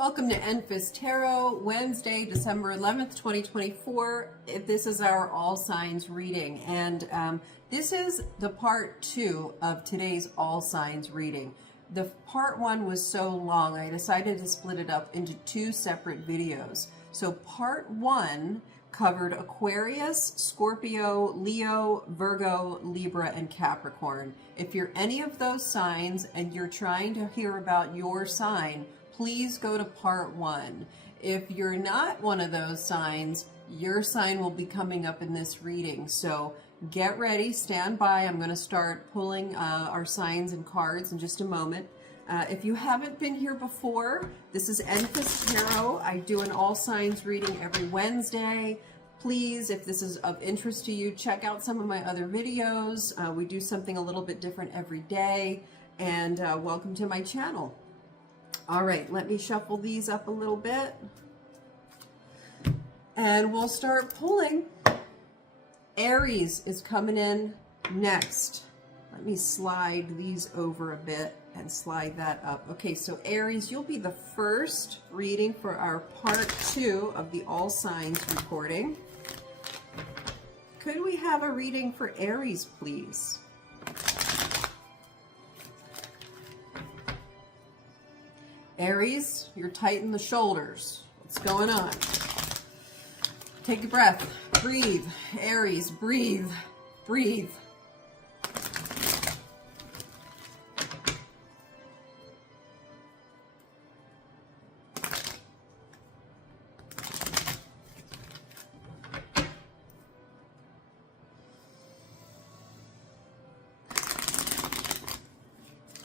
Welcome to Enfys Tarot, Wednesday, December 11th, 2024. This is our All Signs reading, and this is the part 2 of today's All Signs reading. The part 1 was so long, I decided to split it up into 2 separate videos. So part 1 covered Aquarius, Scorpio, Leo, Virgo, Libra, and Capricorn. If you're any of those signs and you're trying to hear about your sign, please go to part 1. If you're not one of those signs, your sign will be coming up in this reading. So get ready, stand by. I'm going to start pulling our signs and cards in just a moment. If you haven't been here before, this is Enfys Tarot. I do an all signs reading every Wednesday. Please, if this is of interest to you, check out some of my other videos. We do something a little bit different every day. And welcome to my channel. All right, let me shuffle these up a little bit. And we'll start pulling. Aries is coming in next. Let me slide these over a bit and slide that up. Okay, so Aries, you'll be the first reading for our part 2 of the All Signs recording. Could we have a reading for Aries, please? Aries, you're tight in the shoulders. What's going on? Take a breath. Breathe. Aries, breathe. Breathe.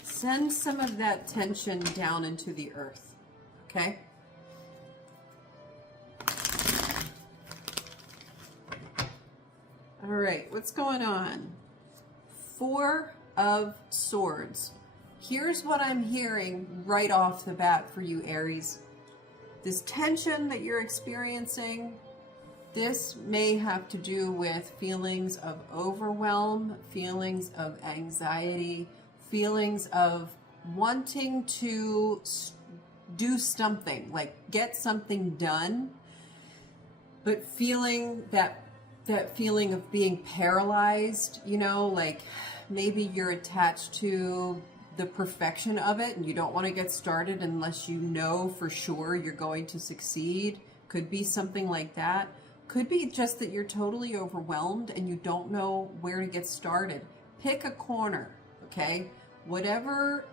Send some of that tension down into the earth, okay? All right, what's going on? 4 of Swords. Here's what I'm hearing right off the bat for you, Aries. This tension that you're experiencing, this may have to do with feelings of overwhelm, feelings of anxiety, feelings of wanting to do something, like get something done, but feeling that feeling of being paralyzed, you know, like maybe you're attached to the perfection of it and you don't want to get started unless you know for sure you're going to succeed. Could be something like that. Could be just that you're totally overwhelmed and you don't know where to get started. Pick a corner. Okay, whatever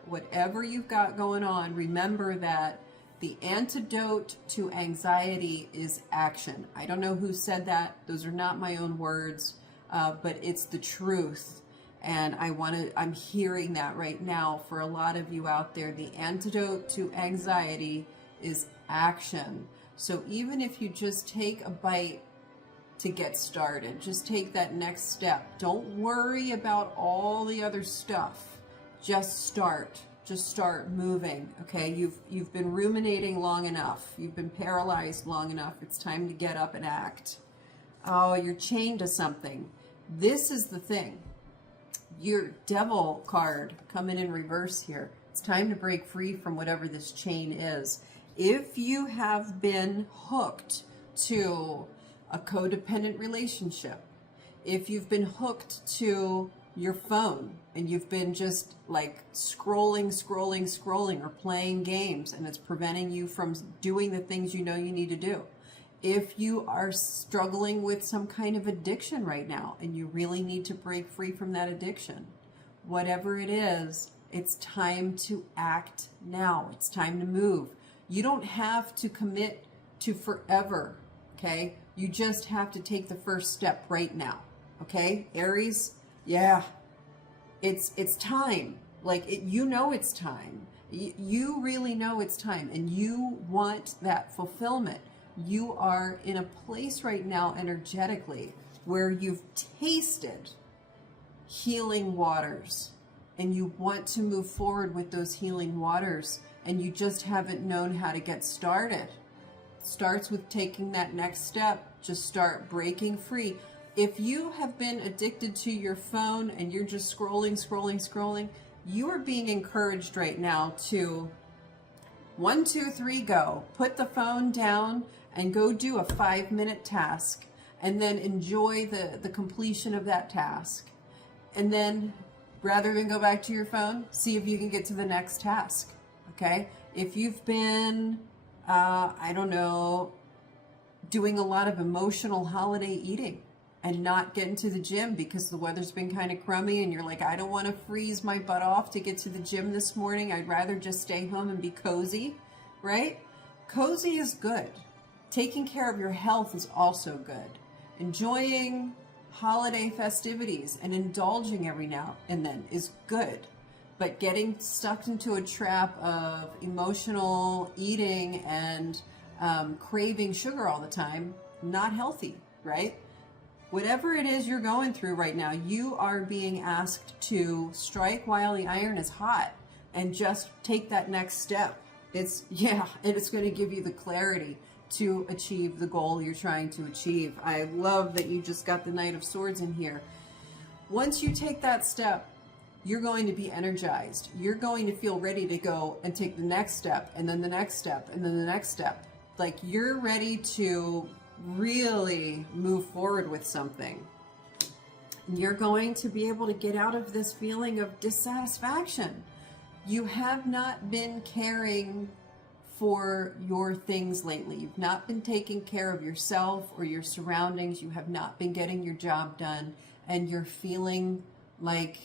you've got going on, remember that the antidote to anxiety is action. I don't know who said that. Those are not my own words, but it's the truth. And I'm hearing that right now for a lot of you out there. The antidote to anxiety is action. So even if you just take a bite to get started, just take that next step. Don't worry about all the other stuff. Just start moving. Okay, you've been ruminating long enough. You've been paralyzed long enough. It's time to get up and act. Oh, you're chained to something. This is the thing. Your Devil card coming in reverse here. It's time to break free from whatever this chain is. If you have been hooked to a codependent relationship, if you've been hooked to your phone and you've been just like scrolling or playing games and it's preventing you from doing the things you know you need to do, if you are struggling with some kind of addiction right now and you really need to break free from that addiction, whatever it is, it's time to act now. It's time to move. You don't have to commit to forever, okay? You just have to take the first step right now, okay? Aries, yeah, it's time. Like, you know it's time. You really know it's time, and you want that fulfillment. You are in a place right now energetically where you've tasted healing waters, and you want to move forward with those healing waters, and you just haven't known how to get started. Starts with taking that next step. Just start breaking free. If you have been addicted to your phone and you're just scrolling, you are being encouraged right now to 1, 2, 3, go. Put the phone down and go do a 5-minute task, and then enjoy the completion of that task. And then rather than go back to your phone, see if you can get to the next task. Okay? If you've been, I don't know, doing a lot of emotional holiday eating and not getting to the gym because the weather's been kind of crummy and you're like, I don't want to freeze my butt off to get to the gym this morning. I'd rather just stay home and be cozy, right? Cozy is good. Taking care of your health is also good. Enjoying holiday festivities and indulging every now and then is good. But getting stuck into a trap of emotional eating and craving sugar all the time, not healthy, right? Whatever it is you're going through right now, you are being asked to strike while the iron is hot and just take that next step. It's going to give you the clarity to achieve the goal you're trying to achieve. I love that you just got the Knight of Swords in here. Once you take that step, you're going to be energized. You're going to feel ready to go and take the next step, and then the next step, and then the next step. Like you're ready to really move forward with something. You're going to be able to get out of this feeling of dissatisfaction. You have not been caring for your things lately. You've not been taking care of yourself or your surroundings. You have not been getting your job done, and you're feeling like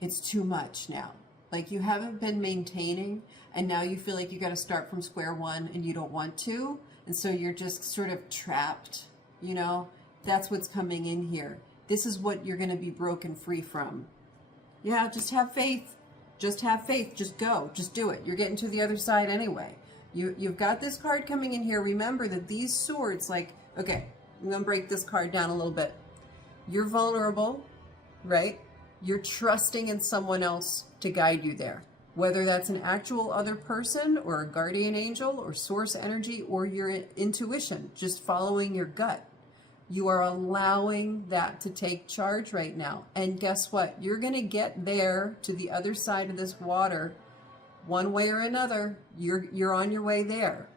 it's too much now. Like you haven't been maintaining, and now you feel like you got to start from square one and you don't want to. And so you're just sort of trapped, you know? That's what's coming in here. This is what you're going to be broken free from. Yeah, just have faith. Just have faith. Just go. Just do it. You're getting to the other side anyway. You've got this card coming in here. Remember that these swords, like, okay, I'm going to break this card down a little bit. You're vulnerable, right? You're trusting in someone else to guide you there. Whether that's an actual other person or a guardian angel or source energy or your intuition, just following your gut. You are allowing that to take charge right now. And guess what? You're going to get there to the other side of this water one way or another. You're on your way there.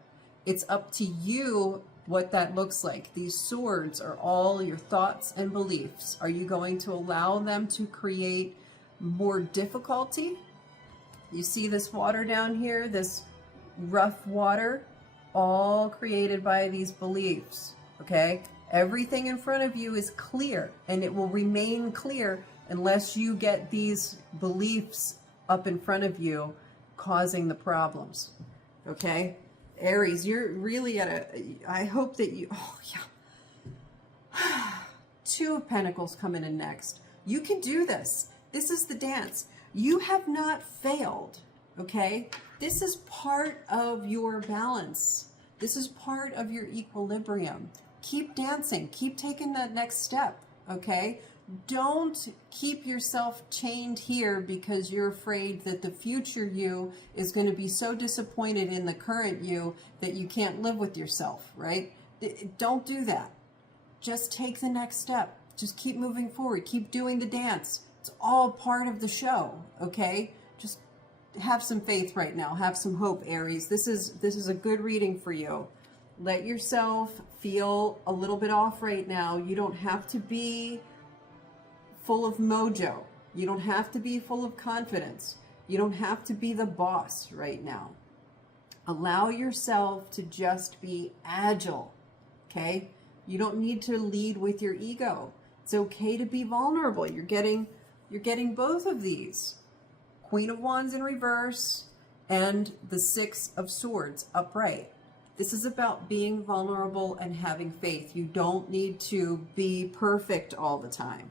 It's up to you what that looks like. These swords are all your thoughts and beliefs. Are you going to allow them to create more difficulty? You see this water down here, this rough water, all created by these beliefs, okay? Everything in front of you is clear, and it will remain clear unless you get these beliefs up in front of you causing the problems, okay? Aries, you're really I hope that you, oh yeah. 2 of Pentacles coming in next. You can do this. This is the dance. You have not failed, okay? This is part of your balance. This is part of your equilibrium. Keep dancing. Keep taking that next step, okay? Don't keep yourself chained here because you're afraid that the future you is going to be so disappointed in the current you that you can't live with yourself, right? Don't do that. Just take the next step. Just keep moving forward. Keep doing the dance. It's all part of the show, okay? Just have some faith right now. Have some hope, Aries. This is a good reading for you. Let yourself feel a little bit off right now. You don't have to be full of mojo. You don't have to be full of confidence. You don't have to be the boss right now. Allow yourself to just be agile, okay? You don't need to lead with your ego. It's okay to be vulnerable. You're getting both of these. Queen of Wands in reverse and the 6 of Swords upright. This is about being vulnerable and having faith. You don't need to be perfect all the time.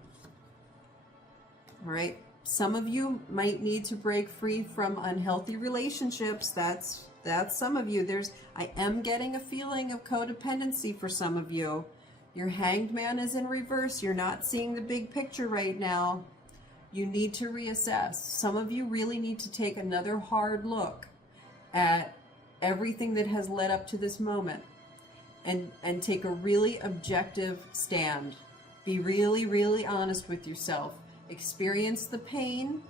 All right? Some of you might need to break free from unhealthy relationships. That's some of you. I am getting a feeling of codependency for some of you. Your Hanged Man is in reverse. You're not seeing the big picture right now. You need to reassess. Some of you really need to take another hard look at everything that has led up to this moment and take a really objective stand. Be really, really honest with yourself. Experience the pain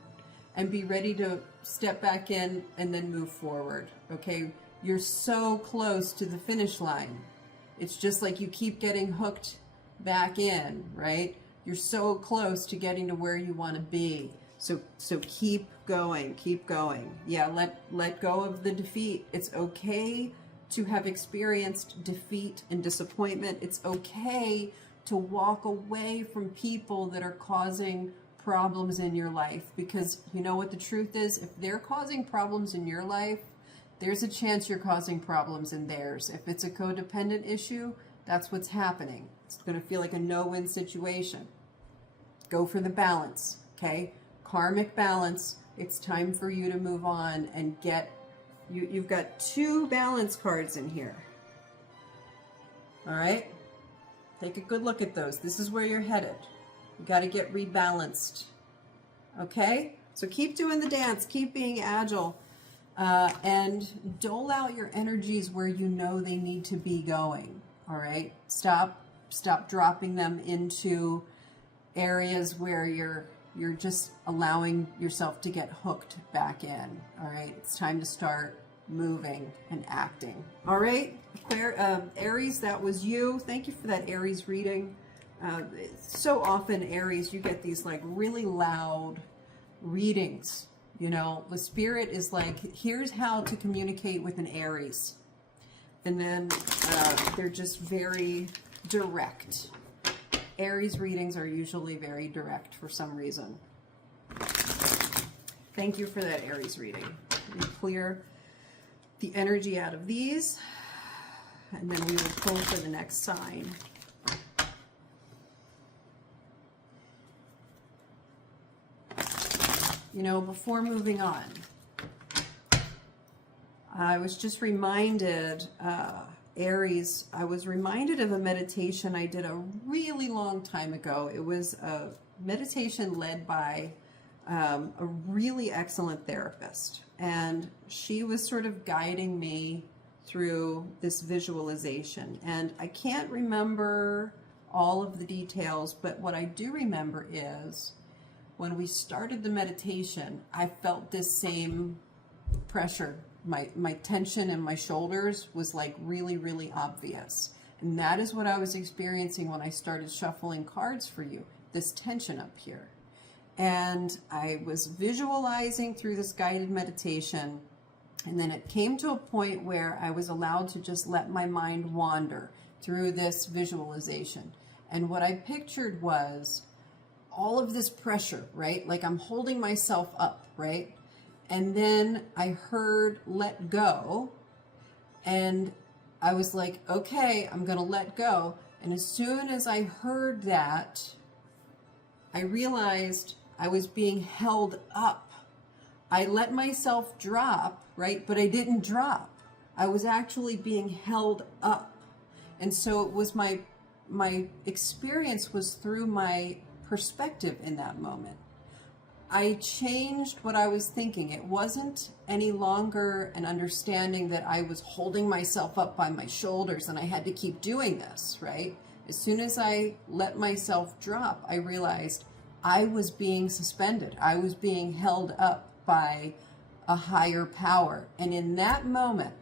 and be ready to step back in and then move forward, okay? you're so close to the finish line. It's just like you keep getting hooked back in, right? You're so close to getting to where you want to be. So keep going, keep going. Yeah, let go of the defeat. It's okay to have experienced defeat and disappointment. It's okay to walk away from people that are causing problems in your life, because you know what the truth is? If they're causing problems in your life, there's a chance you're causing problems in theirs. If it's a codependent issue, that's what's happening. It's going to feel like a no-win situation. Go for the balance, okay? Karmic balance. It's time for you to move on and get, you've got 2 balance cards in here. All right? Take a good look at those. This is where you're headed. You got to get rebalanced. Okay? So keep doing the dance. Keep being agile. And dole out your energies where you know they need to be going. All right? Stop dropping them into areas where you're just allowing yourself to get hooked back in. All right? It's time to start moving and acting. All right? Aries, that was you. Thank you for that Aries reading. So often, Aries, you get these like really loud readings. You know, the spirit is like, here's how to communicate with an Aries. And then they're just very direct. Aries readings are usually very direct for some reason. Thank you for that Aries reading. Let me clear the energy out of these, and then we will pull for the next sign. You know, before moving on, I was just reminded, Aries, I was reminded of a meditation I did a really long time ago. It was a meditation led by a really excellent therapist. And she was sort of guiding me through this visualization. And I can't remember all of the details, but what I do remember is when we started the meditation, I felt this same pressure. My tension in my shoulders was like really, really obvious. And that is what I was experiencing when I started shuffling cards for you, this tension up here. And I was visualizing through this guided meditation, and then it came to a point where I was allowed to just let my mind wander through this visualization. And what I pictured was all of this pressure, right? Like I'm holding myself up, right? And then I heard let go, and I was like, okay, I'm going to let go. And as soon as I heard that, I realized I was being held up. I let myself drop, right? But I didn't drop. I was actually being held up. And so it was my experience was through my perspective in that moment. I changed what I was thinking. It wasn't any longer an understanding that I was holding myself up by my shoulders and I had to keep doing this, right? As soon as I let myself drop, I realized I was being suspended. I was being held up by a higher power. And in that moment,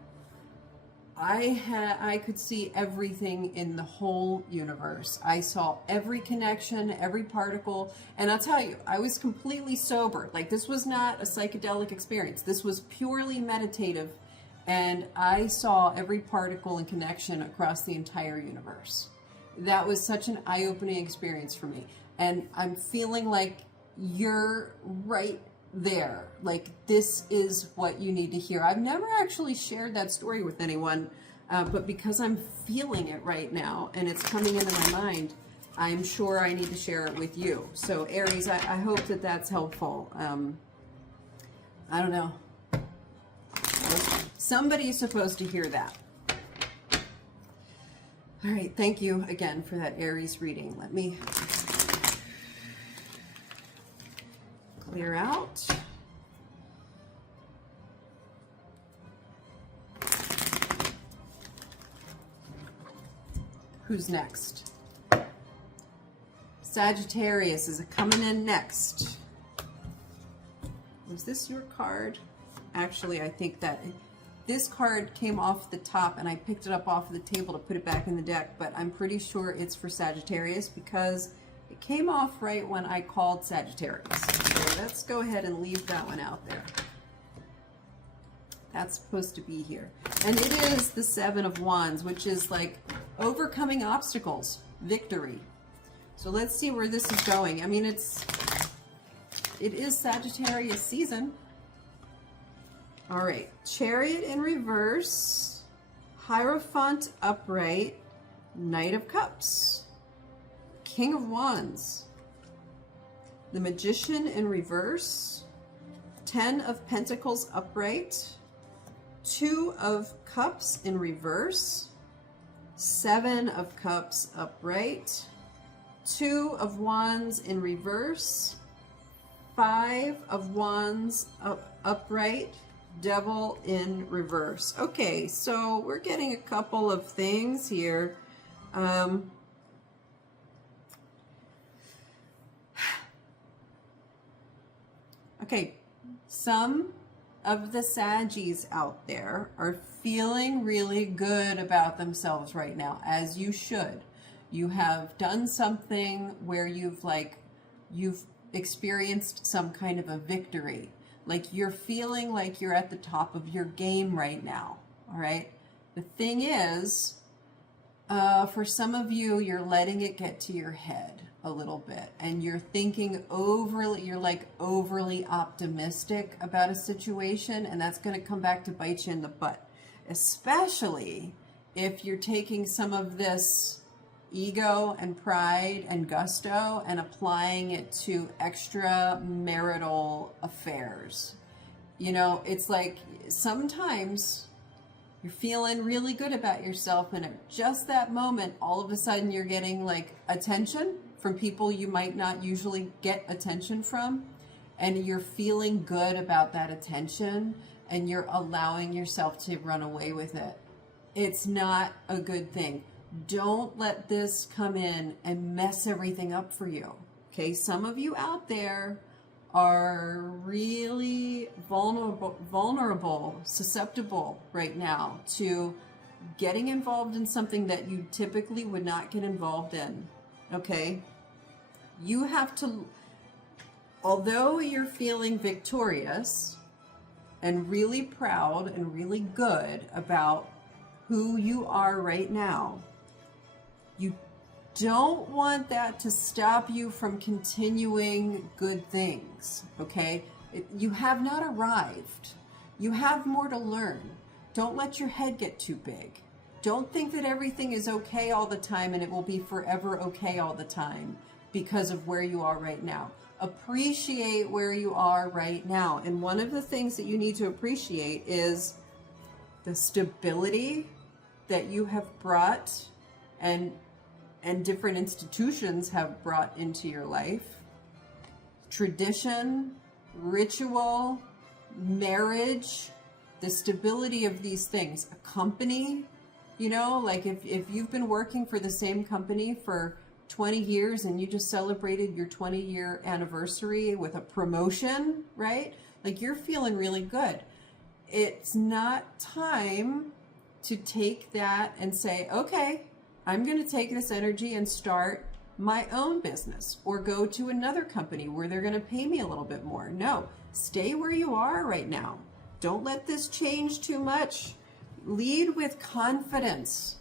I could see everything in the whole universe. I saw every connection, every particle. And I'll tell you, I was completely sober. Like, this was not a psychedelic experience. This was purely meditative. And I saw every particle and connection across the entire universe. That was such an eye-opening experience for me. And I'm feeling like you're right there. Like, this is what you need to hear. I've never actually shared that story with anyone, but because I'm feeling it right now and it's coming into my mind, I'm sure I need to share it with you. So Aries, I hope that that's helpful. I don't know. Somebody's supposed to hear that. All right, thank you again for that Aries reading. Let me clear out. Who's next? Sagittarius is coming in next. Was this your card? Actually, I think that This card came off the top and I picked it up off the table to put it back in the deck, but I'm pretty sure it's for Sagittarius because it came off right when I called Sagittarius. So let's go ahead and leave that one out there. That's supposed to be here. And it is the Seven of Wands, which is like overcoming obstacles, victory. So let's see where this is going. I mean, it is Sagittarius season. All right, Chariot in reverse, Hierophant upright, Knight of Cups, King of Wands, the Magician in reverse, 10 of Pentacles upright, 2 of Cups in reverse, 7 of Cups upright, 2 of Wands in reverse, 5 of Wands upright, Devil in reverse. Okay, so we're getting a couple of things here. Okay, some of the Saggies out there are feeling really good about themselves right now, as you should. You have done something where you've experienced some kind of a victory. Like you're feeling like you're at the top of your game right now, all right? The thing is, for some of you, you're letting it get to your head a little bit and you're thinking overly, you're like overly optimistic about a situation, and that's going to come back to bite you in the butt, especially if you're taking some of this ego and pride and gusto and applying it to extramarital affairs. You know, it's like sometimes you're feeling really good about yourself, and at just that moment, all of a sudden you're getting like attention from people you might not usually get attention from, and you're feeling good about that attention and you're allowing yourself to run away with it. It's not a good thing. Don't let this come in and mess everything up for you. Okay, some of you out there are really vulnerable, susceptible right now to getting involved in something that you typically would not get involved in. Okay, you have to, although you're feeling victorious and really proud and really good about who you are right now, you don't want that to stop you from continuing good things, okay? You have not arrived. You have more to learn. Don't let your head get too big. Don't think that everything is okay all the time and it will be forever okay all the time because of where you are right now. Appreciate where you are right now. And one of the things that you need to appreciate is the stability that you have brought and different institutions have brought into your life. Tradition, ritual, marriage, the stability of these things. A company, you know, like if you've been working for the same company for 20 years and you just celebrated your 20-year anniversary with a promotion, right? Like you're feeling really good. It's not time to take that and say, okay, I'm going to take this energy and start my own business or go to another company where they're going to pay me a little bit more. No, stay where you are right now. Don't let this change too much. Lead with confidence,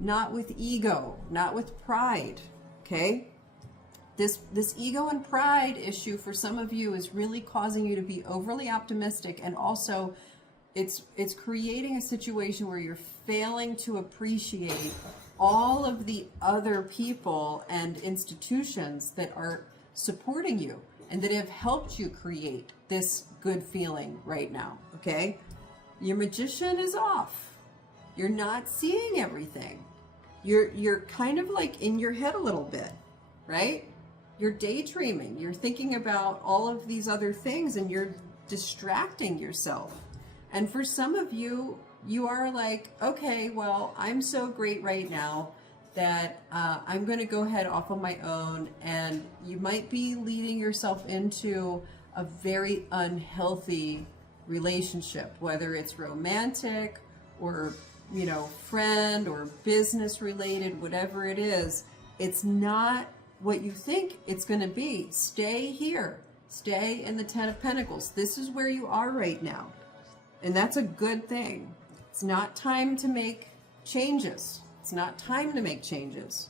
not with ego, not with pride, okay? This ego and pride issue for some of you is really causing you to be overly optimistic, and also it's creating a situation where you're failing to appreciate all of the other people and institutions that are supporting you and that have helped you create this good feeling right now, okay? Your magician is off. You're not seeing everything. You're kind of like in your head a little bit, right? You're daydreaming. You're thinking about all of these other things and you're distracting yourself. And for some of you, you are like, okay, well, I'm so great right now that I'm going to go ahead off on my own, and you might be leading yourself into a very unhealthy relationship, whether it's romantic or, you know, friend or business related, whatever it is, it's not what you think it's going to be. Stay here. Stay in the Ten of Pentacles. This is where you are right now. And that's a good thing. It's not time to make changes. It's not time to make changes.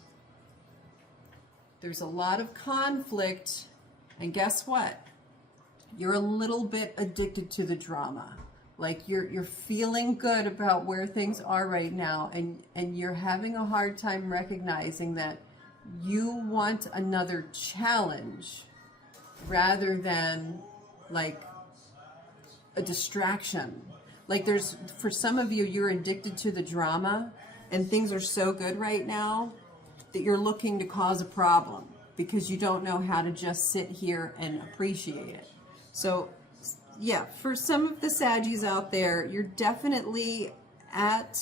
There's a lot of conflict. And guess what? You're a little bit addicted to the drama. Like you're feeling good about where things are right now, and you're having a hard time recognizing that you want another challenge rather than like a distraction. Like for some of you, you're addicted to the drama and things are so good right now that you're looking to cause a problem because you don't know how to just sit here and appreciate it. So yeah, for some of the Saggies out there, you're definitely at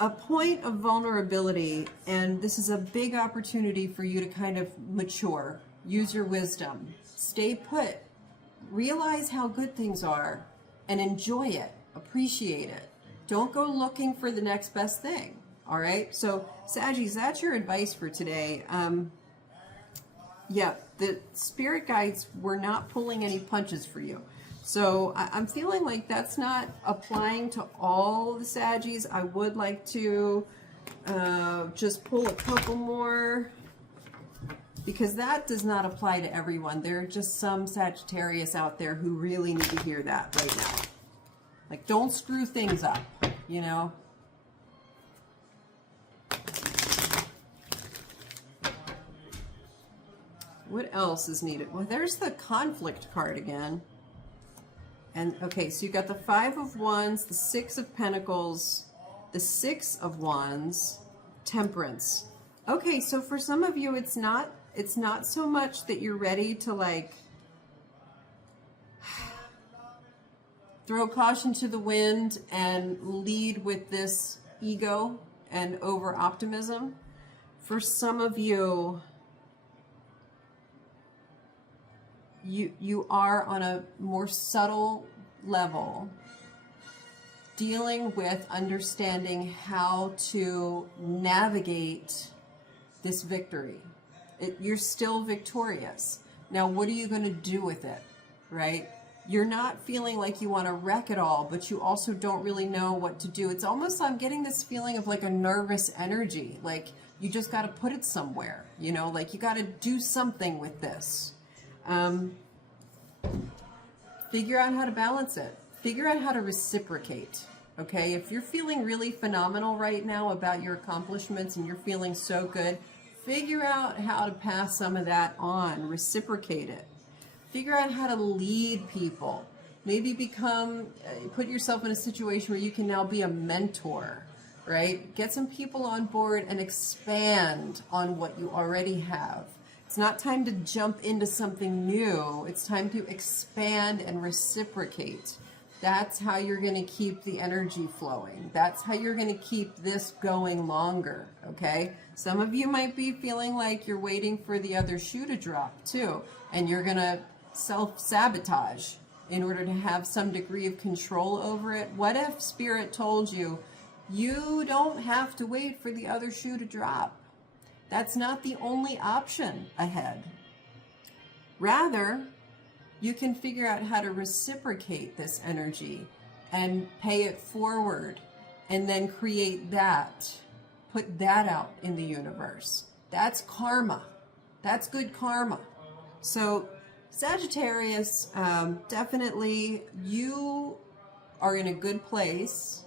a point of vulnerability, and this is a big opportunity for you to kind of mature, use your wisdom, stay put, realize how good things are, and enjoy it, appreciate it. Don't go looking for the next best thing, all right? So, Saggies, that's your advice for today. Yeah, the spirit guides were not pulling any punches for you. So I'm feeling like that's not applying to all the Saggies. I would like to just pull a couple more because that does not apply to everyone. There are just some Sagittarius out there who really need to hear that right now. Like, don't screw things up, you know? What else is needed? Well, there's the conflict card again. And okay, so you got the Five of Wands, the Six of Pentacles, the Six of Wands, Temperance. Okay, so for some of you, it's not so much that you're ready to like throw caution to the wind and lead with this ego and over optimism. For some of you, you are on a more subtle level dealing with understanding how to navigate this victory. You're still victorious. Now, what are you going to do with it, right? You're not feeling like you want to wreck it all, but you also don't really know what to do. It's almost, I'm getting this feeling of like a nervous energy. Like you just got to put it somewhere, you know, like you got to do something with this. Figure out how to balance it. Figure out how to reciprocate. Okay, if you're feeling really phenomenal right now about your accomplishments and you're feeling so good, figure out how to pass some of that on, reciprocate it. Figure out how to lead people. Maybe put yourself in a situation where you can now be a mentor, right? Get some people on board and expand on what you already have. It's not time to jump into something new. It's time to expand and reciprocate. That's how you're going to keep the energy flowing. That's how you're going to keep this going longer, okay? Some of you might be feeling like you're waiting for the other shoe to drop too, and you're going to self-sabotage in order to have some degree of control over it. What if Spirit told you, you don't have to wait for the other shoe to drop? That's not the only option ahead. Rather, you can figure out how to reciprocate this energy and pay it forward and then create that, put that out in the universe. That's karma. That's good karma. So Sagittarius, definitely you are in a good place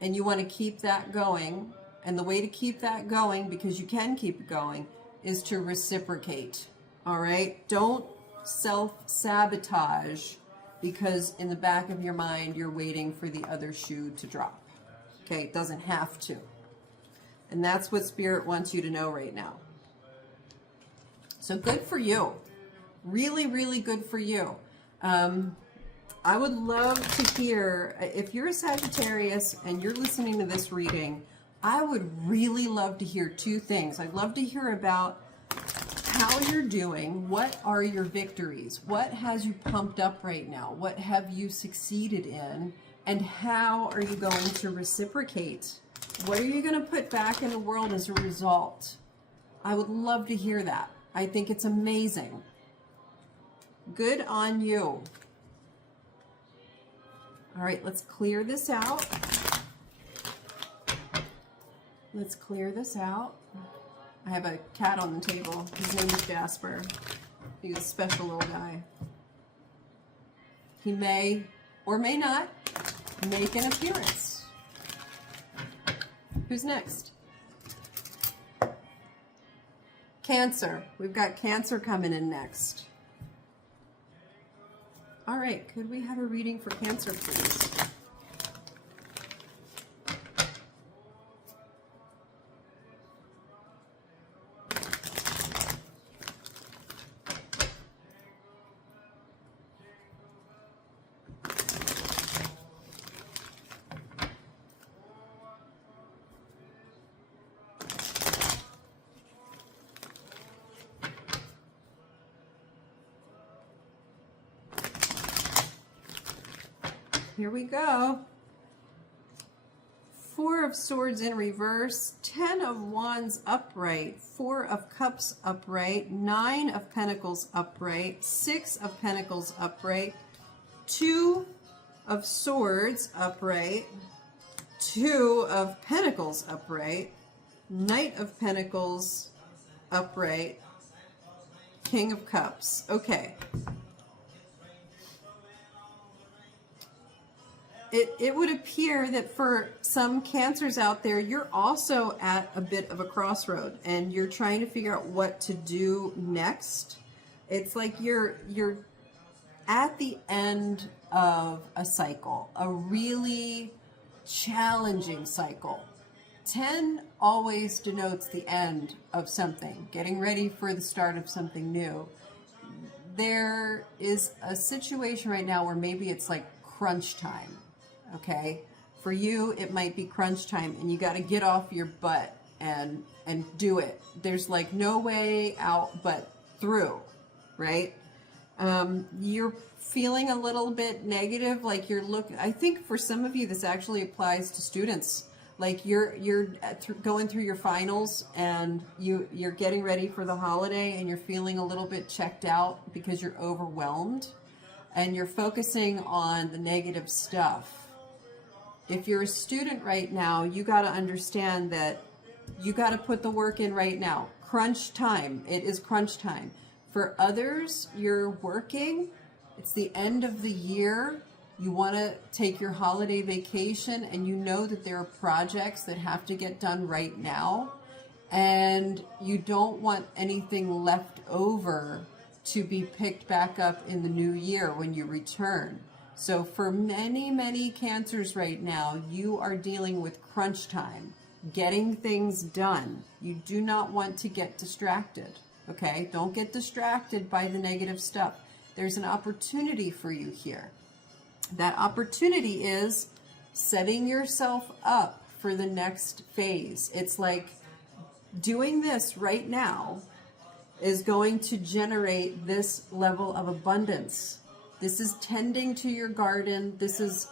and you want to keep that going. And the way to keep that going, because you can keep it going, is to reciprocate, all right? Don't self-sabotage because in the back of your mind, you're waiting for the other shoe to drop, okay? It doesn't have to. And that's what Spirit wants you to know right now. So good for you. Really, really good for you. I would love to hear, if you're a Sagittarius and you're listening to this reading, I would really love to hear two things. I'd love to hear about how you're doing. What are your victories? What has you pumped up right now? What have you succeeded in? And how are you going to reciprocate? What are you going to put back in the world as a result? I would love to hear that. I think it's amazing. Good on you. All right, let's clear this out. Let's clear this out. I have a cat on the table. His name is Jasper. He's a special little guy. He may or may not make an appearance. Who's next? Cancer. We've got Cancer coming in next. All right, could we have a reading for Cancer, please? Here we go. 4 of Swords in reverse, 10 of Wands upright, 4 of Cups upright, 9 of Pentacles upright, 6 of Pentacles upright, 2 of Swords upright, 2 of Pentacles upright, Knight of Pentacles upright, King of Cups. Okay. It would appear that for some Cancers out there, you're also at a bit of a crossroad and you're trying to figure out what to do next. It's like you're at the end of a cycle, a really challenging cycle. 10 always denotes the end of something, getting ready for the start of something new. There is a situation right now where maybe it's like crunch time. Okay, for you it might be crunch time and you got to get off your butt and do it. There's like no way out but through, right? You're feeling a little bit negative, like you're I think for some of you this actually applies to students. Like you're going through your finals and you're getting ready for the holiday and you're feeling a little bit checked out because you're overwhelmed and you're focusing on the negative stuff. If you're a student right now, you got to understand that you got to put the work in right now. Crunch time. It is crunch time. For others, you're working. It's the end of the year. You want to take your holiday vacation and you know that there are projects that have to get done right now. And you don't want anything left over to be picked back up in the new year when you return. So for many, many Cancers right now, you are dealing with crunch time, getting things done. You do not want to get distracted, okay? Don't get distracted by the negative stuff. There's an opportunity for you here. That opportunity is setting yourself up for the next phase. It's like doing this right now is going to generate this level of abundance. This is tending to your garden. This is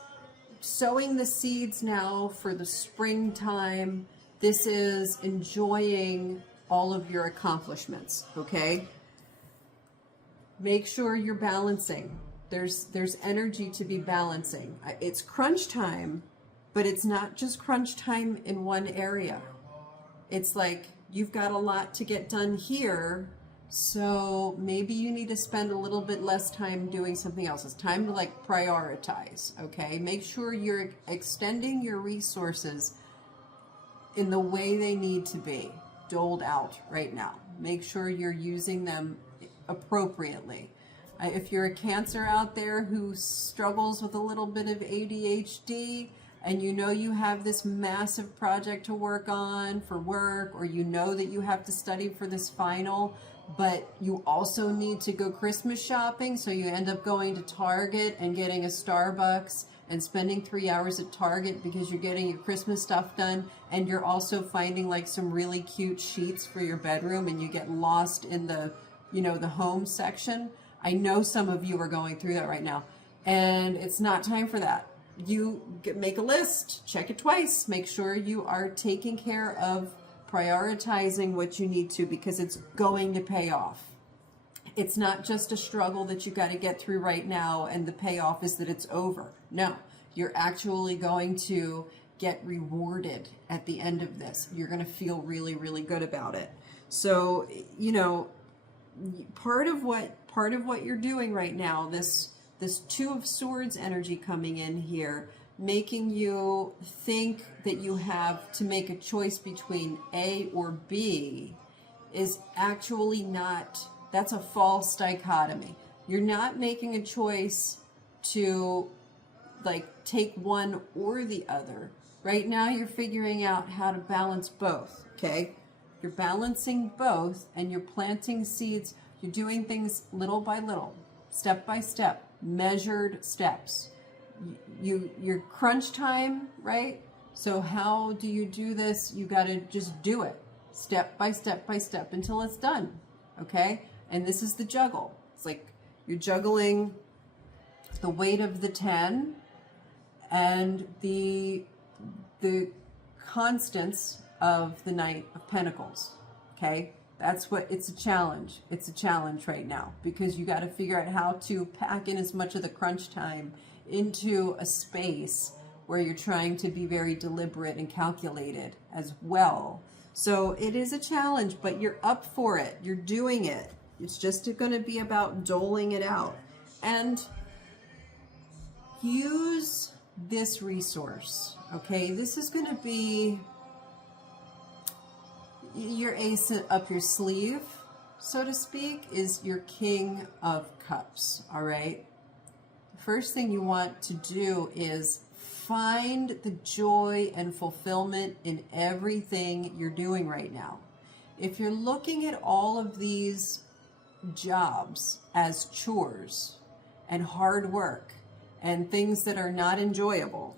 sowing the seeds now for the springtime. This is enjoying all of your accomplishments, okay? Make sure you're balancing. There's energy to be balancing. It's crunch time, but it's not just crunch time in one area. It's like you've got a lot to get done here, so maybe you need to spend a little bit less time doing something else. It's time to like prioritize, okay? Make sure you're extending your resources in the way they need to be doled out right now. Make sure you're using them appropriately. If you're a Cancer out there who struggles with a little bit of ADHD and you know you have this massive project to work on for work, or you know that you have to study for this final, but you also need to go Christmas shopping, so you end up going to Target and getting a Starbucks and spending 3 hours at Target because you're getting your Christmas stuff done, and you're also finding like some really cute sheets for your bedroom, and you get lost in the, you know, the home section. I know some of you are going through that right now, and it's not time for that. You make a list, check it twice, make sure you are taking care of prioritizing what you need to, because it's going to pay off. It's not just a struggle that you got to get through right now and the payoff is that it's over. No, you're actually going to get rewarded at the end of this. You're going to feel really, really good about it. So, you know, part of what you're doing right now, this Two of Swords energy coming in here, making you think that you have to make a choice between A or B, is actually not, that's a false dichotomy. You're not making a choice to like take one or the other. Right now you're figuring out how to balance both, okay? You're balancing both and you're planting seeds. You're doing things little by little, step by step, measured steps. Your crunch time, right? So how do you do this? You got to just do it step by step by step until it's done, okay? And this is the juggle. It's like you're juggling the weight of the 10 and the constants of the Knight of Pentacles, okay? That's what, it's a challenge. It's a challenge right now because you got to figure out how to pack in as much of the crunch time into a space where you're trying to be very deliberate and calculated as well. So it is a challenge, but you're up for it. You're doing it. It's just going to be about doling it out. And use this resource, okay? This is going to be your ace up your sleeve, so to speak, is your King of Cups, all right? The first thing you want to do is find the joy and fulfillment in everything you're doing right now. If you're looking at all of these jobs as chores and hard work and things that are not enjoyable,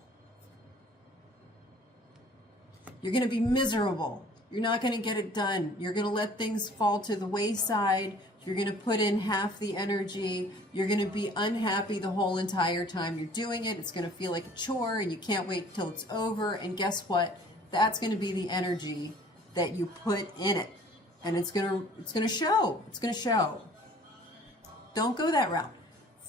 you're going to be miserable. You're not going to get it done. You're going to let things fall to the wayside. You're going to put in half the energy. You're going to be unhappy the whole entire time you're doing it. It's going to feel like a chore and you can't wait till it's over. And guess what? That's going to be the energy that you put in it. And it's going to show. It's going to show. Don't go that route.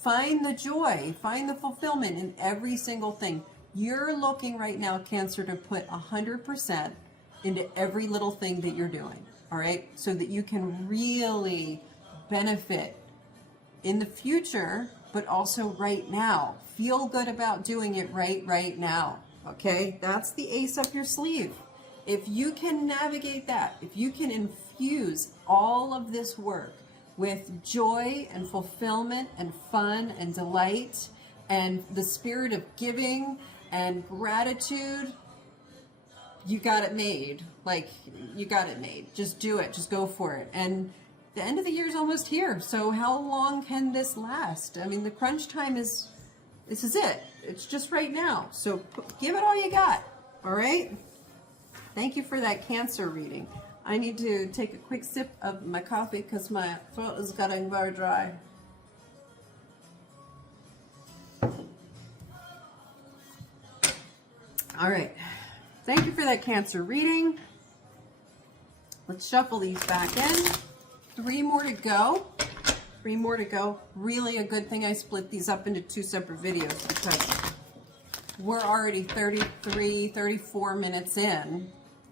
Find the joy, find the fulfillment in every single thing. You're looking right now, Cancer, to put 100% into every little thing that you're doing, all right? So that you can really benefit in the future, but also right now. Feel good about doing it right now, okay? That's the ace up your sleeve. If you can navigate that, if you can infuse all of this work with joy and fulfillment and fun and delight and the spirit of giving and gratitude, you got it made. Like, you got it made. Just do it. Just go for it. And the end of the year is almost here. So how long can this last? I mean, the crunch time this is it. It's just right now. So give it all you got. All right? Thank you for that Cancer reading. I need to take a quick sip of my coffee because my throat is getting very dry. All right. Thank you for that Cancer reading. Let's shuffle these back in. 3 more to go. 3 more to go. Really a good thing I split these up into 2 separate videos because we're already 33, 34 minutes in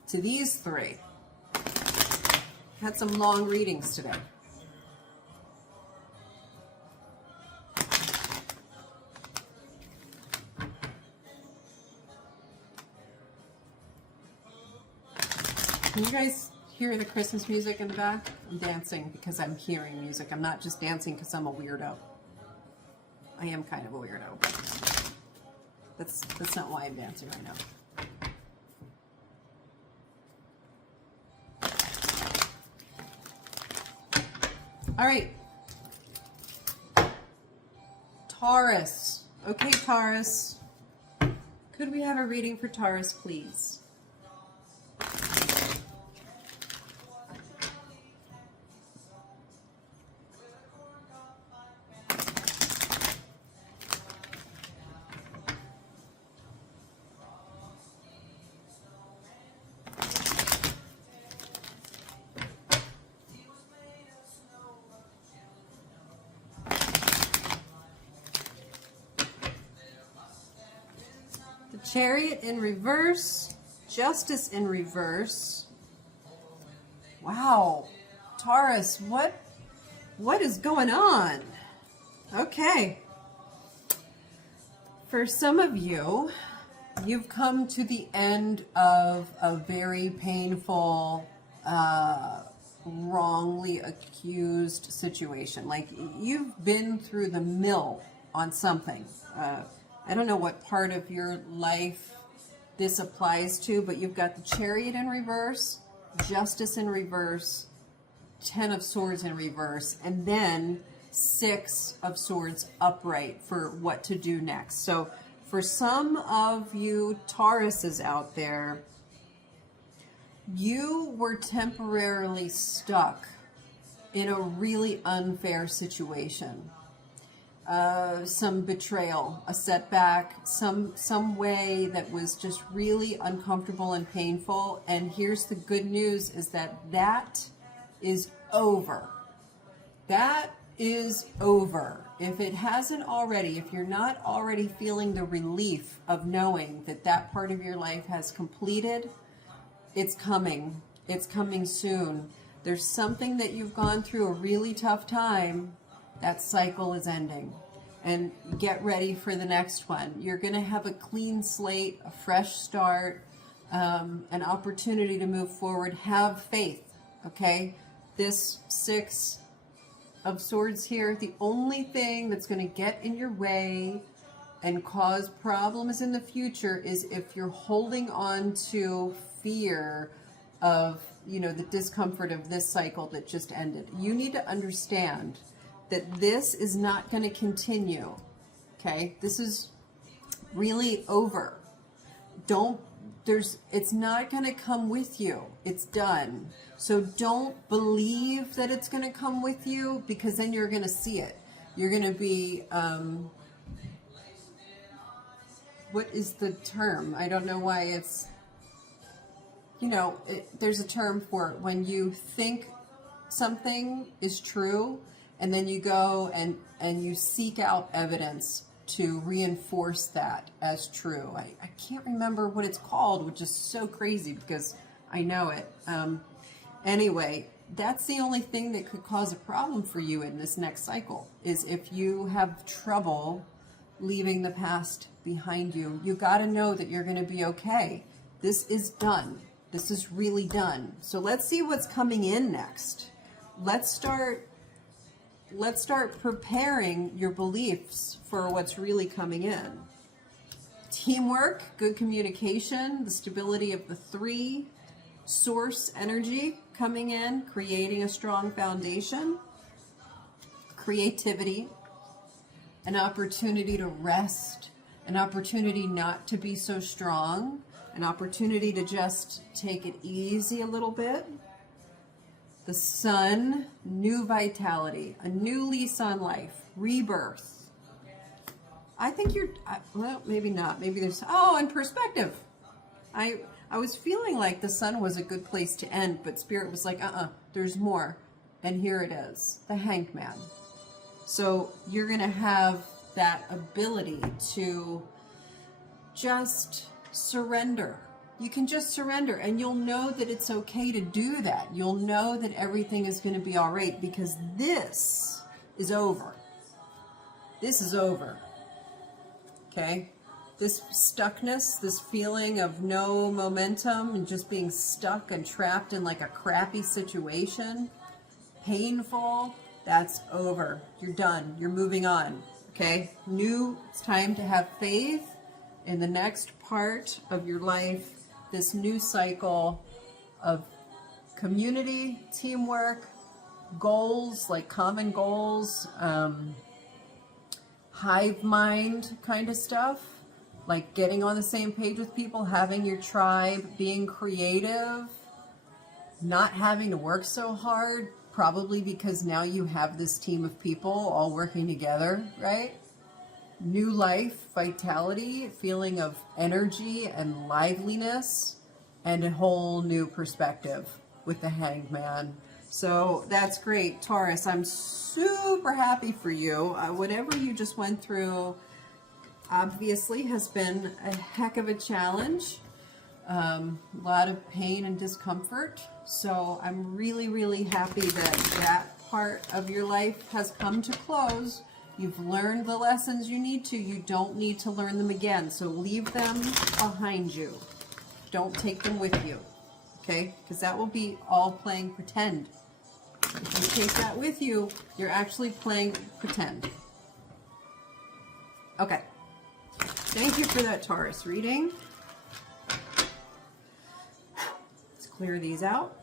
to these 3. Had some long readings today. Can you guys hear the Christmas music in the back? I'm dancing because I'm hearing music. I'm not just dancing because I'm a weirdo. I am kind of a weirdo, but that's not why I'm dancing right now. All right. Taurus. Okay, Taurus. Could we have a reading for Taurus, please? Chariot in reverse, Justice in reverse. Wow, Taurus, what is going on? Okay. For some of you, you've come to the end of a very painful, wrongly accused situation. Like, you've been through the mill on something. I don't know what part of your life this applies to, but you've got the Chariot in reverse, Justice in reverse, 10 of Swords in reverse, and then 6 of Swords upright for what to do next. So for some of you Tauruses out there, you were temporarily stuck in a really unfair situation. Some betrayal, a setback, some way that was just really uncomfortable and painful. And here's the good news, is that is over. That is over. If it hasn't already, if you're not already feeling the relief of knowing that that part of your life has completed, it's coming. It's coming soon. There's something that you've gone through a really tough time. That cycle is ending, and get ready for the next one. You're going to have a clean slate, a fresh start, an opportunity to move forward. Have faith, okay? This 6 of Swords here, the only thing that's going to get in your way and cause problems in the future is if you're holding on to fear of, you know, the discomfort of this cycle that just ended. You need to understand that this is not going to continue, okay? This is really over. It's not going to come with you. It's done. So don't believe that it's going to come with you, because then you're going to see it. You're going to be, what is the term? I don't know why it's, you know, there's a term for it. When you think something is true, and then you go and you seek out evidence to reinforce that as true. I can't remember what it's called, which is so crazy because I know it. Anyway, that's the only thing that could cause a problem for you in this next cycle, is if you have trouble leaving the past behind you. You got to know that you're going to be okay. This is done. This is really done. So let's see what's coming in next. Let's start preparing your beliefs for what's really coming in. Teamwork, good communication, the stability of the 3, source energy coming in, creating a strong foundation, creativity, an opportunity to rest, an opportunity not to be so strong, an opportunity to just take it easy a little bit. The Sun, new vitality, a new lease on life, rebirth. I think you're, well, maybe not. Maybe there's, and perspective. I was feeling like the Sun was a good place to end, but Spirit was like, there's more. And here it is, the Hanged Man. So you're going to have that ability to just surrender. You can just surrender, and you'll know that it's okay to do that. You'll know that everything is going to be all right, because this is over. This is over. Okay? This stuckness, this feeling of no momentum and just being stuck and trapped in like a crappy situation, painful, that's over. You're done. You're moving on. Okay? It's time to have faith in the next part of your life. This new cycle of community, teamwork, goals, like common goals, hive mind kind of stuff, like getting on the same page with people, having your tribe, being creative, not having to work so hard, probably because now you have this team of people all working together, right? New life, vitality, feeling of energy and liveliness, and a whole new perspective with the Hanged Man. So that's great, Taurus. I'm super happy for you. Whatever you just went through obviously has been a heck of a challenge. A lot of pain and discomfort. So I'm really, really happy that that part of your life has come to close. You've learned the lessons you need to. You don't need to learn them again. So leave them behind you. Don't take them with you. Okay? Because that will be all playing pretend. If you take that with you, you're actually playing pretend. Okay. Thank you for that Taurus reading. Let's clear these out.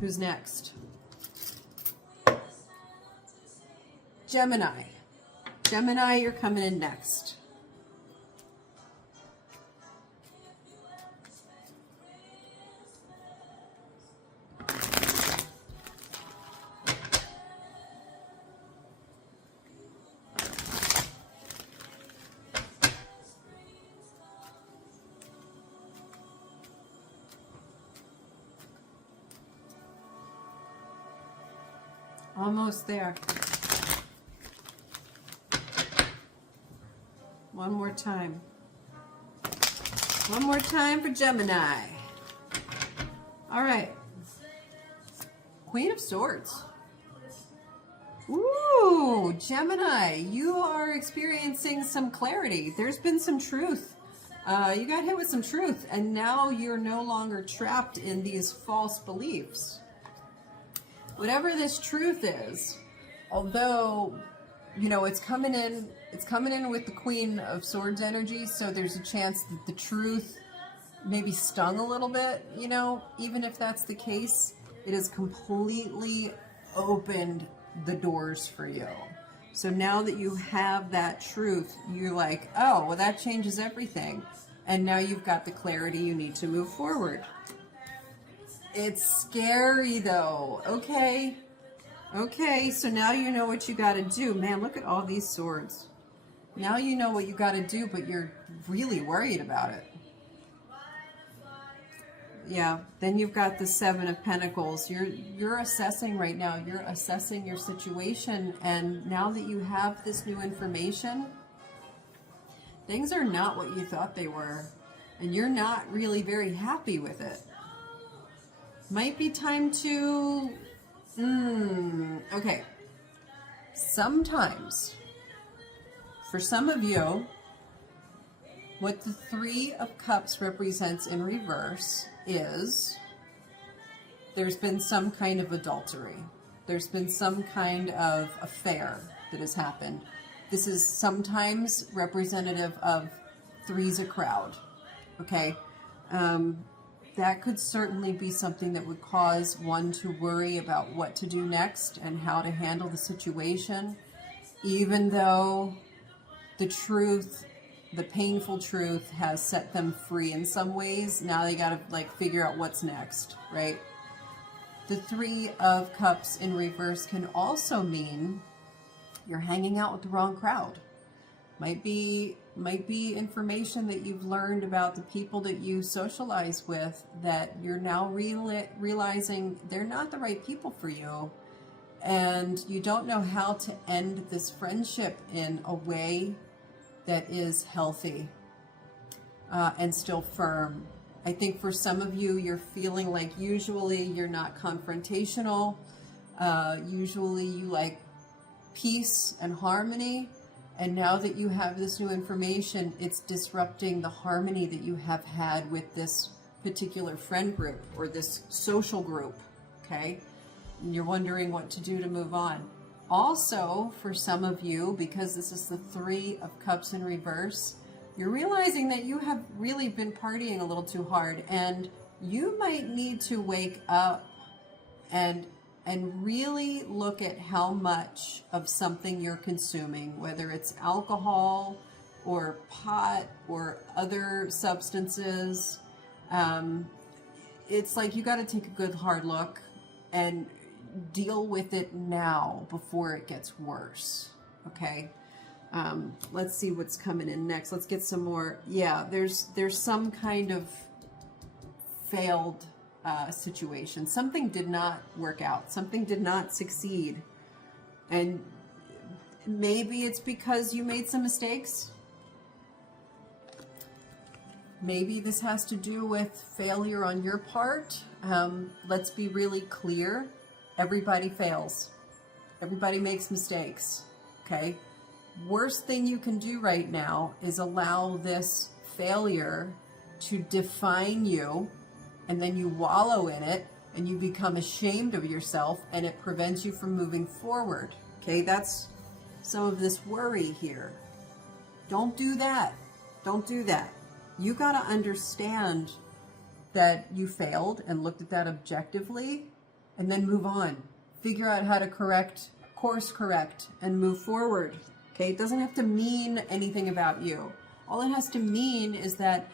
Who's next? Gemini. Gemini, you're coming in next. Almost there. One more time. One more time for Gemini. All right. Queen of Swords. Ooh, Gemini, you are experiencing some clarity. There's been some truth. You got hit with some truth, and now you're no longer trapped in these false beliefs. Whatever this truth is, although, you know, it's coming in with the Queen of Swords energy, so there's a chance that the truth maybe stung a little bit, you know. Even if that's the case, it has completely opened the doors for you. So now that you have that truth, you're like, oh, well, that changes everything. And now you've got the clarity you need to move forward. It's scary though. Okay. Okay, so now you know what you got to do. Man, look at all these swords. Now you know what you got to do, but you're really worried about it. Yeah, then you've got the Seven of Pentacles. You're assessing right now. You're assessing your situation, and now that you have this new information, things are not what you thought they were, and you're not really very happy with it. Might be time to, okay. Sometimes, for some of you, what the Three of Cups represents in reverse is there's been some kind of adultery. There's been some kind of affair that has happened. This is sometimes representative of three's a crowd, okay? That could certainly be something that would cause one to worry about what to do next and how to handle the situation, even though the truth, the painful truth, has set them free in some ways. Now they got to like figure out what's next, right? The Three of Cups in reverse can also mean you're hanging out with the wrong crowd. Might be information that you've learned about the people that you socialize with that you're now realizing they're not the right people for you, and you don't know how to end this friendship in a way that is healthy and still firm. I think for some of you, you're feeling like usually you're not confrontational. Usually you like peace and harmony. And now that you have this new information, it's disrupting the harmony that you have had with this particular friend group or this social group, okay? And you're wondering what to do to move on. Also, for some of you, because this is the Three of Cups in reverse, you're realizing that you have really been partying a little too hard, and you might need to wake up and and really look at how much of something you're consuming, whether it's alcohol or pot or other substances. It's like you got to take a good hard look and deal with it now before it gets worse. Okay. Let's see what's coming in next. Let's get some more. Yeah, there's some kind of failed situation. Something did not work out. Something did not succeed. And maybe it's because you made some mistakes. Maybe this has to do with failure on your part. Let's be really clear. Everybody fails. Everybody makes mistakes. Okay? Worst thing you can do right now is allow this failure to define you, and then you wallow in it and you become ashamed of yourself, and it prevents you from moving forward. Okay? That's some of this worry here. Don't do that. Don't do that. You got to understand that you failed and looked at that objectively, and then move on. Figure out how to course correct, and move forward. Okay? It doesn't have to mean anything about you. All it has to mean is that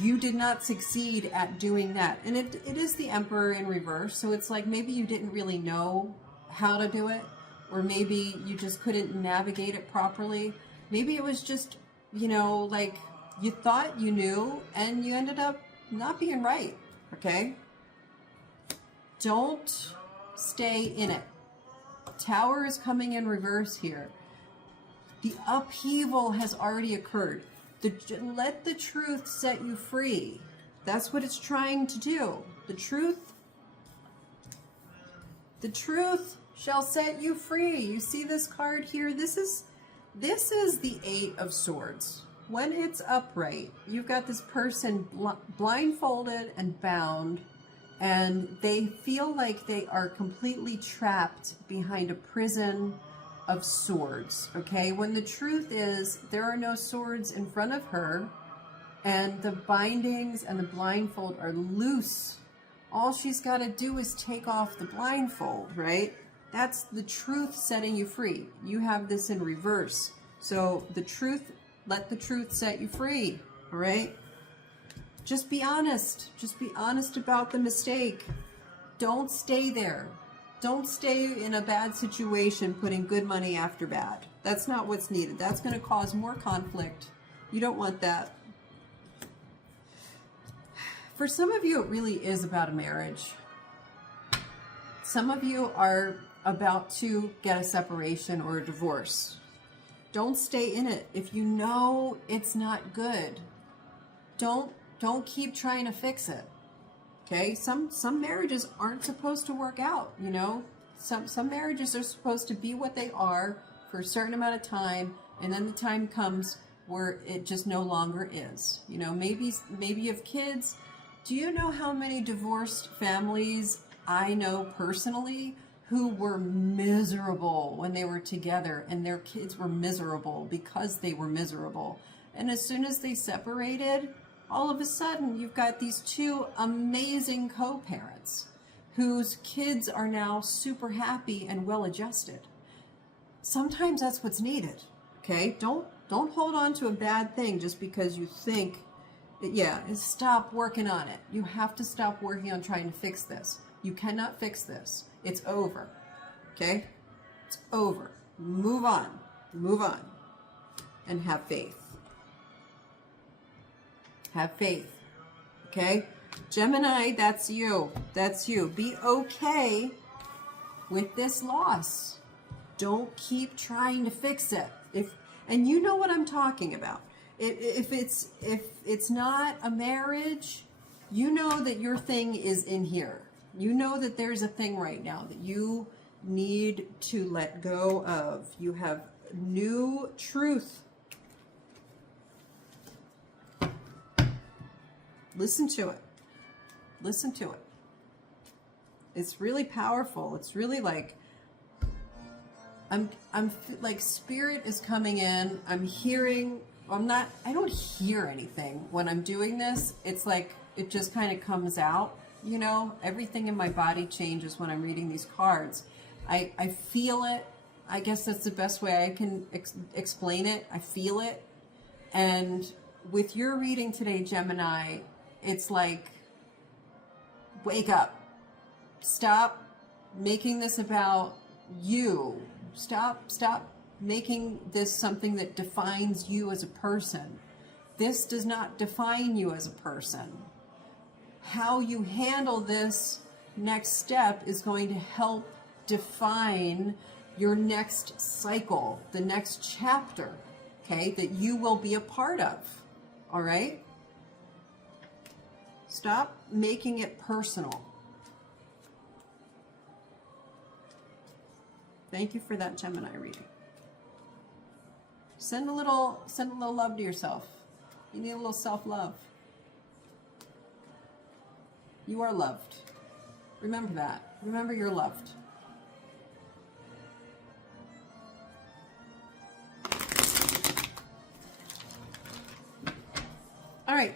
you did not succeed at doing that. And it is the Emperor in reverse. So it's like maybe you didn't really know how to do it, or maybe you just couldn't navigate it properly. Maybe it was just, you know, like you thought you knew and you ended up not being right. Okay? Don't stay in it. Tower is coming in reverse here. The upheaval has already occurred. Let the truth set you free. That's what it's trying to do. The truth shall set you free. You see this card here? This is the Eight of Swords. When it's upright, you've got this person blindfolded and bound, and they feel like they are completely trapped behind a prison of swords. Okay, when the truth is there are no swords in front of her, and the bindings and the blindfold are loose. All she's got to do is take off the blindfold, right? That's the truth setting you free. You have this in reverse. So the truth, let the truth set you free, all right? Just be honest. Just be honest about the mistake. Don't stay there. Don't stay in a bad situation putting good money after bad. That's not what's needed. That's going to cause more conflict. You don't want that. For some of you, it really is about a marriage. Some of you are about to get a separation or a divorce. Don't stay in it. If you know it's not good, don't keep trying to fix it. Okay? Some marriages aren't supposed to work out, you know? Some marriages are supposed to be what they are for a certain amount of time, and then the time comes where it just no longer is. You know, maybe you have kids. Do you know how many divorced families I know personally who were miserable when they were together, and their kids were miserable because they were miserable? And as soon as they separated, all of a sudden you've got these two amazing co-parents whose kids are now super happy and well adjusted. Sometimes that's what's needed. Okay? Don't hold on to a bad thing just because you think stop working on it. You have to stop working on trying to fix this. You cannot fix this. It's over. Okay? It's over. Move on. Move on. And have faith. Have faith. Okay? Gemini, that's you. That's you. Be okay with this loss. Don't keep trying to fix it. And you know what I'm talking about. If it's not a marriage, you know that your thing is in here. You know that there's a thing right now that you need to let go of. You have new truth. Listen to it. Listen to it. It's really powerful. It's really like, I'm like spirit is coming in. I'm hearing, I don't hear anything when I'm doing this. It's like, it just kind of comes out. you know, everything in my body changes when I'm reading these cards. I feel it. I guess that's the best way I can explain it. I feel it. And with your reading today, Gemini, it's like, wake up. Stop making this about you. Stop making this something that defines you as a person. This does not define you as a person. How you handle this next step is going to help define your next cycle, the next chapter, okay, that you will be a part of, all right? Stop making it personal. Thank you for that Gemini reading. Send a little love to yourself. You need a little self-love. You are loved. Remember that. Remember you're loved. All right.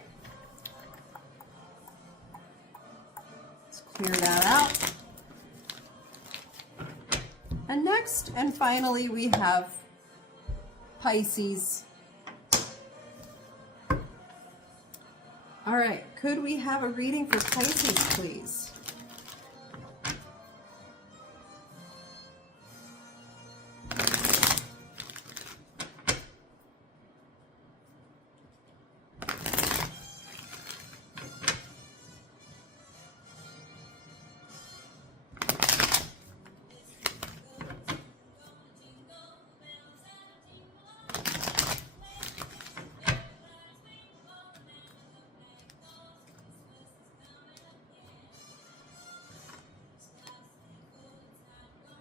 Let's clear that out. And next and finally we have Pisces. All right, could we have a reading for Pisces, please?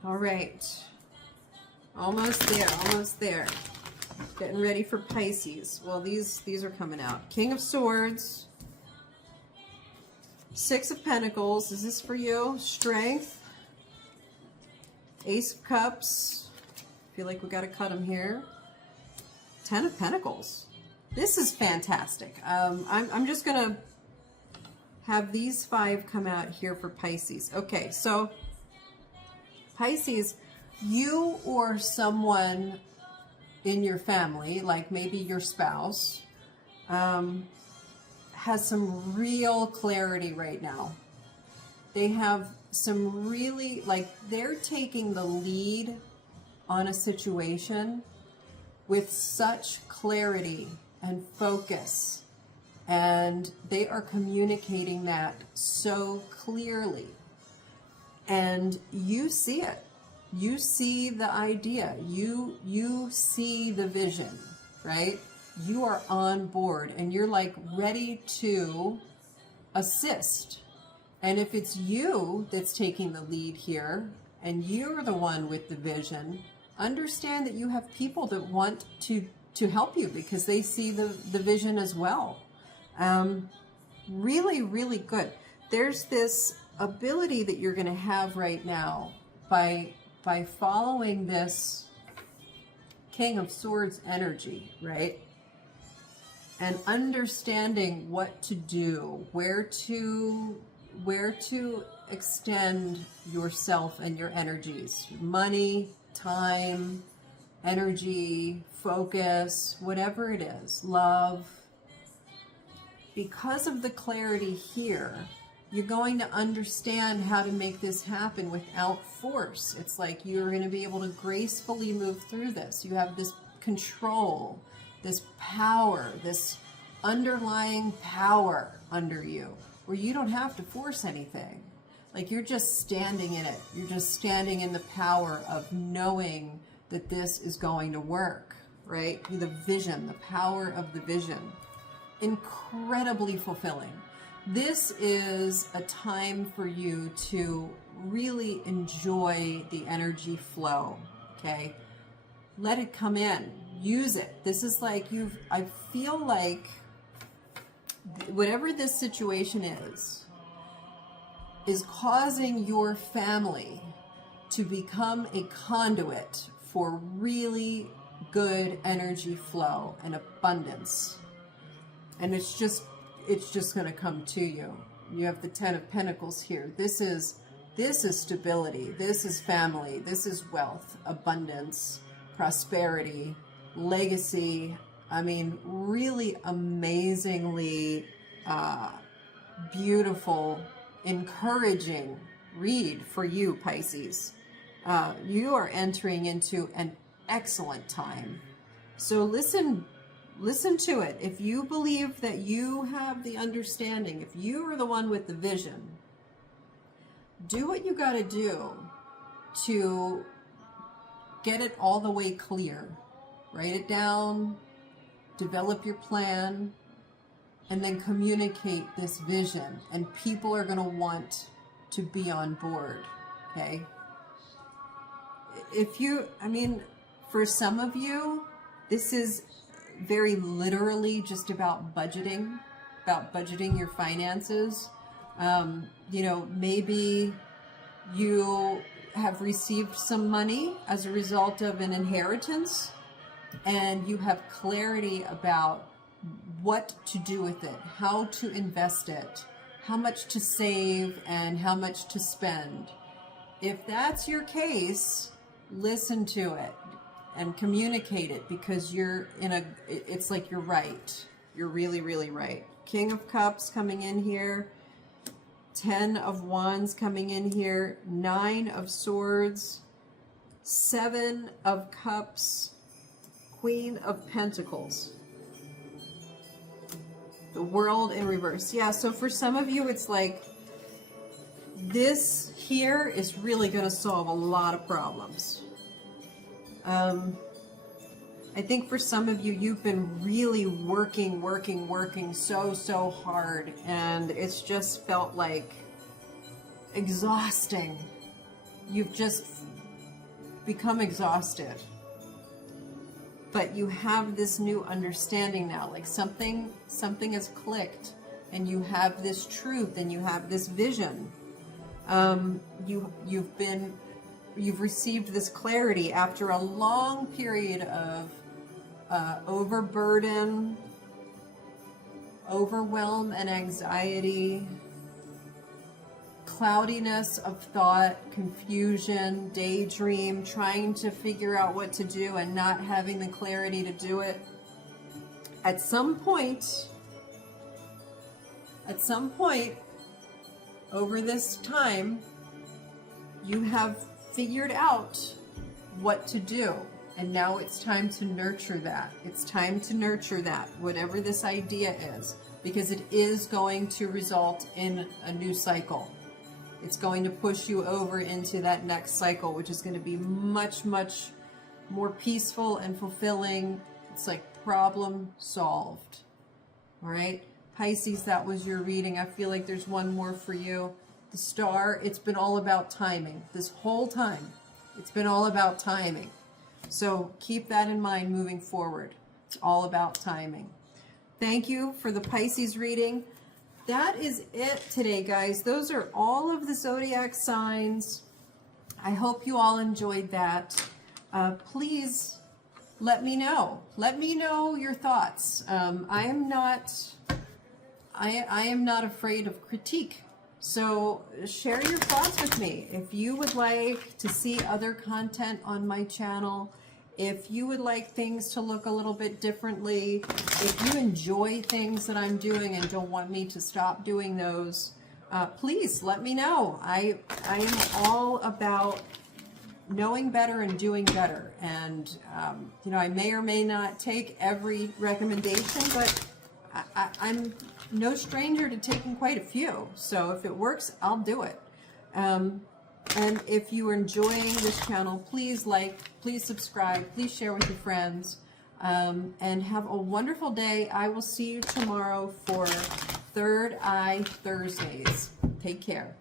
All right, almost there. Getting ready for Pisces. Well, these are coming out. King of Swords, Six of Pentacles. Is this for you? Strength, Ace of Cups. Feel like we got to cut them here. Ten of Pentacles. This is fantastic. I'm just gonna have these five come out here for Pisces. Okay, so Pisces, you or someone in your family, like maybe your spouse, has some real clarity right now. They have some really, like, they're taking the lead on a situation with such clarity and focus, and they are communicating that so clearly. And you see it. You see the idea. You see the vision, right? You are on board and you're like ready to assist. And if it's you that's taking the lead here and you're the one with the vision, understand that you have people that want to help you because they see the vision as well. Really, really good. There's this ability that you're going to have right now by following this King of Swords energy, right? And understanding what to do, where to extend yourself and your energies, money, time, energy, focus, whatever it is, love. Because of the clarity here, you're going to understand how to make this happen without force. It's like you're going to be able to gracefully move through this. You have this control, this power, this underlying power under you where you don't have to force anything. Like you're just standing in it. You're just standing in the power of knowing that this is going to work, right? The vision, the power of the vision. Incredibly fulfilling. This is a time for you to really enjoy the energy flow, okay? Let it come in. Use it. This is like I feel like whatever this situation is causing your family to become a conduit for really good energy flow and abundance. And it's just going to come to you. You have the Ten of Pentacles here. This is stability. This is family. This is wealth, abundance, prosperity, legacy. I mean, really amazingly beautiful, encouraging read for you, Pisces. You are entering into an excellent time. So listen to it. If you believe that you have the understanding, if you are the one with the vision, do what you got to do to get it all the way clear. Write it down, develop your plan, and then communicate this vision. And people are going to want to be on board, okay? For some of you, this is very literally just about budgeting your finances. Maybe you have received some money as a result of an inheritance, and you have clarity about what to do with it, how to invest it, how much to save, and how much to spend. If that's your case, listen to it and communicate it, because it's like you're right. You're really, really right. King of Cups coming in here. 10 of Wands coming in here. 9 of Swords. 7 of Cups. Queen of Pentacles. The World in reverse. Yeah, so for some of you, it's like this here is really going to solve a lot of problems. I think for some of you, you've been really working so hard, and it's just felt like exhausting. You've just become exhausted. But you have this new understanding now, like something has clicked, and you have this truth, and you have this vision. You've received this clarity after a long period of overburden, overwhelm and anxiety, cloudiness of thought, confusion, daydream, trying to figure out what to do and not having the clarity to do it. At some point over this time, you have figured out what to do. And now it's time to nurture that. It's time to nurture that, whatever this idea is, because it is going to result in a new cycle. It's going to push you over into that next cycle, which is going to be much, much more peaceful and fulfilling. It's like problem solved. All right, Pisces, that was your reading. I feel like there's one more for you. The Star, it's been all about timing. This whole time, it's been all about timing. So keep that in mind moving forward. It's all about timing. Thank you for the Pisces reading. That is it today, guys. Those are all of the zodiac signs. I hope you all enjoyed that. Please let me know. Let me know your thoughts. I am not afraid of critique. So share your thoughts with me. If you would like to see other content on my channel, if you would like things to look a little bit differently, if you enjoy things that I'm doing and don't want me to stop doing those, please let me know. I am all about knowing better and doing better. And, I may or may not take every recommendation, but I'm no stranger to taking quite a few. So if it works, I'll do it. And if you are enjoying this channel, please like, please subscribe, please share with your friends, and have a wonderful day. I will see you tomorrow for Third Eye Thursdays. Take care.